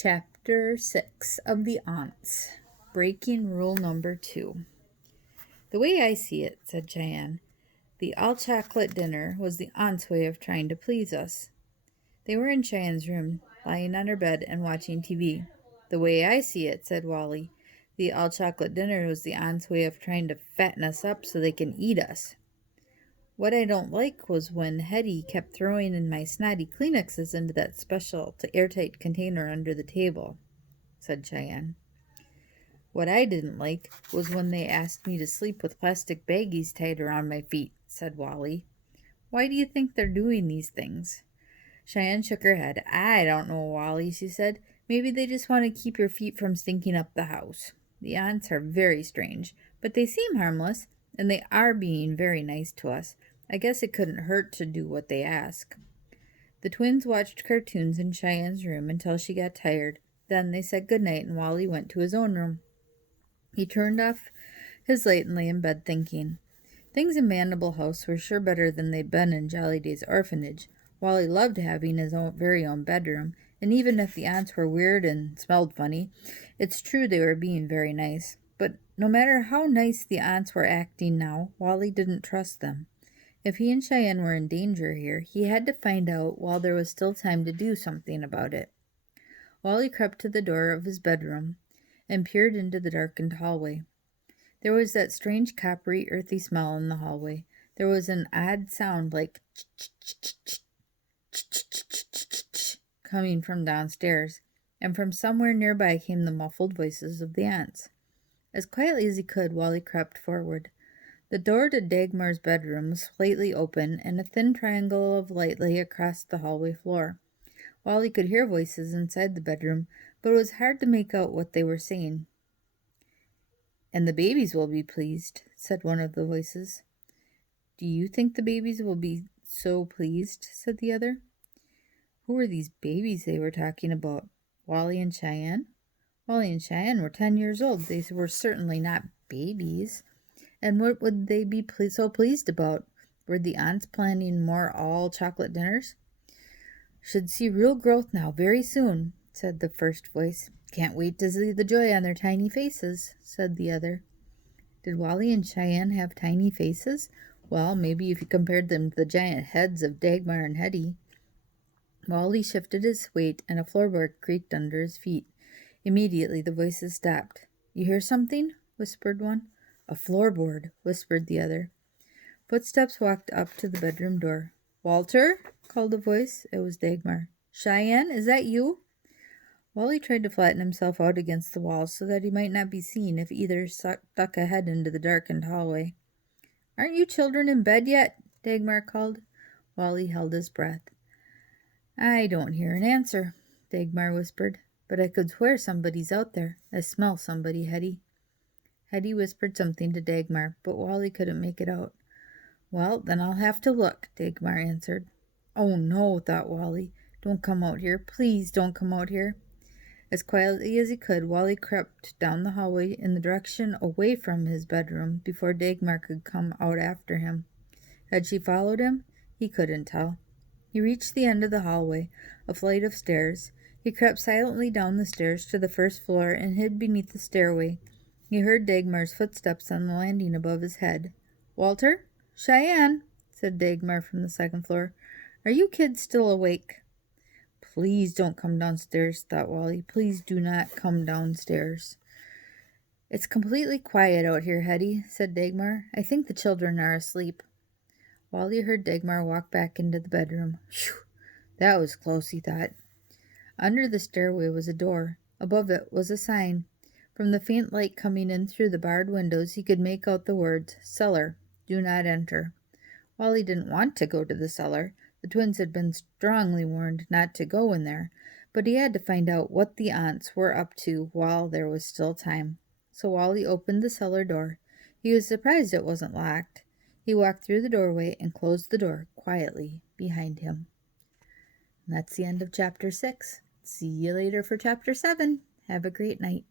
Chapter 6 of the Onts. Breaking Rule Number 2. The way I see it, said Cheyenne, the all-chocolate dinner was the Onts' way of trying to please us. They were in Cheyenne's room, lying on her bed and watching TV. The way I see it, said Wally, the all-chocolate dinner was the Onts' way of trying to fatten us up so they can eat us. What I don't like was when Hetty kept throwing in my snotty Kleenexes into that special airtight container under the table, said Cheyenne. What I didn't like was when they asked me to sleep with plastic baggies tied around my feet, said Wally. Why do you think they're doing these things? Cheyenne shook her head. I don't know, Wally, she said. Maybe they just want to keep your feet from stinking up the house. The aunts are very strange, but they seem harmless, and they are being very nice to us. I guess it couldn't hurt to do what they ask. The twins watched cartoons in Cheyenne's room until she got tired. Then they said goodnight, and Wally went to his own room. He turned off his light and lay in bed thinking. Things in Mandible House were sure better than they'd been in Jolly Day's orphanage. Wally loved having his very own bedroom, and even if the aunts were weird and smelled funny, it's true they were being very nice. But no matter how nice the aunts were acting now, Wally didn't trust them. If he and Cheyenne were in danger here, he had to find out while there was still time to do something about it. Wally crept to the door of his bedroom and peered into the darkened hallway. There was that strange coppery, earthy smell in the hallway. There was an odd sound like coming from downstairs, and from somewhere nearby came the muffled voices of the aunts. As quietly as he could, Wally crept forward. The door to Dagmar's bedroom was slightly open, and a thin triangle of light lay across the hallway floor. Wally could hear voices inside the bedroom, but it was hard to make out what they were saying. And the babies will be pleased, said one of the voices. Do you think the babies will be so pleased? Said the other. Who were these babies they were talking about? Wally and Cheyenne? Wally and Cheyenne were 10 years old. They were certainly not babies. And what would they be so pleased about? Were the aunts planning more all-chocolate dinners? Should see real growth now, very soon, said the first voice. Can't wait to see the joy on their tiny faces, said the other. Did Wally and Cheyenne have tiny faces? Well, maybe if you compared them to the giant heads of Dagmar and Hetty. Wally shifted his weight, and a floorboard creaked under his feet. Immediately the voices stopped. You hear something? Whispered one. A floorboard, whispered the other. Footsteps walked up to the bedroom door. Walter? Called a voice. It was Dagmar. Cheyenne, is that you? Wally tried to flatten himself out against the wall so that he might not be seen if either stuck a head into the darkened hallway. Aren't you children in bed yet? Dagmar called. Wally held his breath. I don't hear an answer, Dagmar whispered, but I could swear somebody's out there. I smell somebody, Hetty. Hetty whispered something to Dagmar, but Wally couldn't make it out. Well, then I'll have to look, Dagmar answered. Oh, no, thought Wally. Don't come out here. Please don't come out here. As quietly as he could, Wally crept down the hallway in the direction away from his bedroom before Dagmar could come out after him. Had she followed him? He couldn't tell. He reached the end of the hallway, a flight of stairs. He crept silently down the stairs to the first floor and hid beneath the stairway. He heard Dagmar's footsteps on the landing above his head. Walter? Cheyenne, said Dagmar from the second floor. Are you kids still awake? Please don't come downstairs, thought Wally. Please do not come downstairs. It's completely quiet out here, Hetty, said Dagmar. I think the children are asleep. Wally heard Dagmar walk back into the bedroom. Phew, that was close, he thought. Under the stairway was a door. Above it was a sign. From the faint light coming in through the barred windows, he could make out the words, Cellar, do not enter. Wally didn't want to go to the cellar. The twins had been strongly warned not to go in there, but he had to find out what the aunts were up to while there was still time. So Wally opened the cellar door. He was surprised it wasn't locked. He walked through the doorway and closed the door quietly behind him. And that's the end of Chapter 6. See you later for Chapter 7. Have a great night.